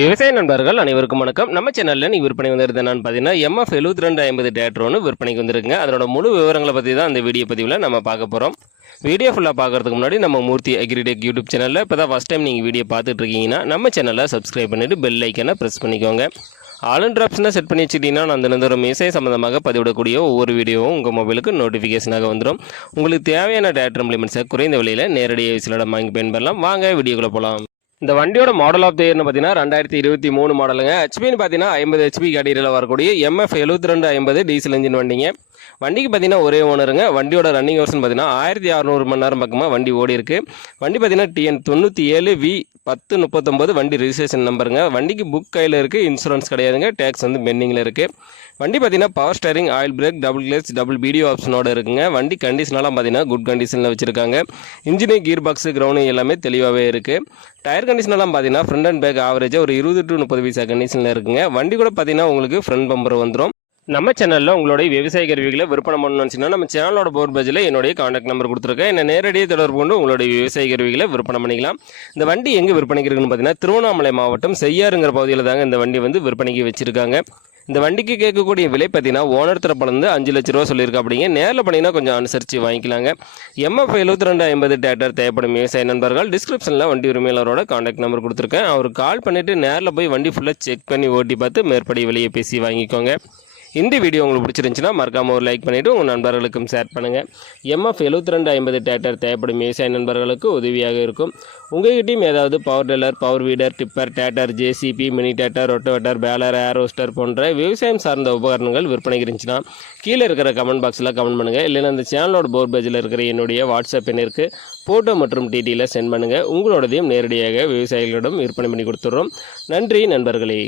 விவசாய நண்பர்கள் அனைவருக்கும் வணக்கம். நம்ம சேனலில் நீ விற்பனை வந்துருது என்னன்னு பார்த்தீங்கன்னா எம்எஃப் 7250 டிராக்டர் ஒன்று விற்பனைக்கு வந்துருக்குங்க. அதனோட முழு விவரங்களை பற்றி தான் இந்த வீடியோ பதிவில் நம்ம பார்க்க போகிறோம். வீடியோ ஃபுல்லாக பார்க்குறதுக்கு முன்னாடி நம்ம மூர்த்தி அக்ரிடெக் யூடியூப் சேனலில் இப்போ தான் ஃபஸ்ட் டைம் நீங்கள் வீடியோ பார்த்துட்டு இருக்கீங்கன்னா நம்ம சேனலை சப்ஸ்கிரைப் பண்ணிவிட்டு பெல் ஐக்கனை ப்ரெஸ் பண்ணிக்கோங்க. ஆல் அண்ட் ஆப்ஷனை செட் பண்ணி வச்சுக்கிட்டீங்கன்னா நான் தினந்தோறும் விவசாய சம்மந்தமாக பதிவிடக்கூடிய ஒவ்வொரு வீடியோவும் உங்கள் மொபைலுக்கு நோட்டிஃபிகேஷனாக வந்துடும். உங்களுக்கு தேவையான டிராக்டர் இம்ப்ளிமெண்ட்ஸை குறைந்த விலையில் நேரடியாக விசிலிடம் வாங்கி பயன்பெறலாம். வாங்க வீடியோக்குள்ளே போகலாம். இந்த வண்டியோட மாடல் ஆஃப் த இயர்னு பார்த்தீங்கன்னா 2023 மாடலுங்க. ஹெச்பின்னு பார்த்தீங்கன்னா 50 ஹெச்பி கேட்டகரியில் வரக்கூடிய எம்எஃப் 7250 டீசல் இன்ஜின் வண்டிங்க. வண்டிக்கு பார்த்தீங்கன்னா ஒரே ஓனருங்க. வண்டியோட ரன்னிங் ஹவர்ஸ்னு பார்த்தீங்கன்னா 1600 மணி நேரம் பக்கமாக வண்டி ஓடி இருக்கு. வண்டி பார்த்தீங்கன்னா TN 97 V 1039 வண்டி ரிஜிஸ்ட்ரேஷன் நம்பருங்க. வண்டிக்கு புக் கையில் இருக்குது, இன்சூரன்ஸ் கிடையாதுங்க, டேக்ஸ் வந்து பெண்டிங்கில் இருக்குது. வண்டி பார்த்தீங்கன்னா power steering, oil break, double clutch, double BDO ஆப்ஷனோட இருக்குங்க. வண்டி கண்டிஷனெலாம் பார்த்தீங்கன்னா குட் கண்டிஷனில் வச்சுருக்காங்க. இன்ஜினு, கீர் பாக்ஸு, கிரவுண்டு எல்லாமே தெளிவாகவே இருக்குது. டயர் கண்டிஷனெலாம் பார்த்தீங்கன்னா ஃப்ரண்ட் அண்ட் பேக் ஆவரேஜாக ஒரு 20 to 30 பைசா கண்டிஷனில் இருக்குங்க. வண்டி கூட பார்த்தீங்கன்னா உங்களுக்கு ஃப்ரண்ட் பம்பர் வந்துடும். நம்ம சேனலில் உங்களுடைய விவசாய கருவிகளை விற்பனை பண்ணணும்னு நினச்சின்னா நம்ம சேனலோட போர்ட் பேஜில் என்னுடைய கான்டாக்ட் நம்பர் கொடுத்துருக்கேன். என்ன நேரடியாக தொடர்பு கொண்டு உங்களுடைய விவசாய கருவிகளை விற்பனை பண்ணிக்கலாம். இந்த வண்டி எங்கே விற்பனைக்கு இருக்குன்னு பார்த்தீங்கன்னா திருவண்ணாமலை மாவட்டம் செய்யாறுங்கிற பகுதியில் தாங்க இந்த வண்டி வந்து விற்பனைக்கு வச்சுருக்காங்க. இந்த வண்டிக்கு கேட்கக்கூடிய விலை பார்த்தீங்கன்னா ஓனர் தரப்புலேருந்து 5 லட்ச ரூபா சொல்லியிருக்கா. அப்படிங்க நேரில் பண்ணிங்கன்னா கொஞ்சம் அனுசரித்து வாங்கிக்கலாங்க. எம்எஃப் 7250 டிராக்டர் தேவைப்படும் விவசாய நண்பர்கள் டிஸ்கிரிப்ஷனில் வண்டி உரிமையாளரோட கான்டாக்ட் நம்பர் கொடுத்துருக்கேன். அவருக்கு கால் பண்ணிவிட்டு நேரில் போய் வண்டி ஃபுல்லாக செக் பண்ணி ஓட்டி பார்த்து மேற்படி விலையை பேசி வாங்கிக்கோங்க. இந்த வீடியோ உங்களுக்கு பிடிச்சிருந்துச்சுன்னா மறக்காமல் ஒரு லைக் பண்ணிவிட்டு உங்கள் நண்பர்களுக்கும் ஷேர் பண்ணுங்கள். எம்எஃப் 7250 டிராக்டர் தேவைப்படும் விவசாய நண்பர்களுக்கு உதவியாக இருக்கும். உங்கள்கிட்டையும் ஏதாவது power tiller, power weeder, tipper, tractor, JCB, mini tractor, rotavator, baler, ஏரோஸ்டர் போன்ற விவசாயம் சார்ந்த உபகரணங்கள் விற்பனைக்கு இருந்துச்சுன்னா கீழே இருக்கிற கமெண்ட் பாக்ஸில் கமெண்ட் பண்ணுங்கள். இல்லைன்னா அந்த சேனலோட போர்ட் பேஜில் இருக்கிற என்னுடைய வாட்ஸ்அப் எண்ணிற்கு ஃபோட்டோ மற்றும் டீட்டெயிலை சென்ட் பண்ணுங்கள். உங்களோடதையும் நேரடியாக விவசாயிகளிடம் விற்பனை பண்ணி கொடுத்துட்றோம். நன்றி நண்பர்களே.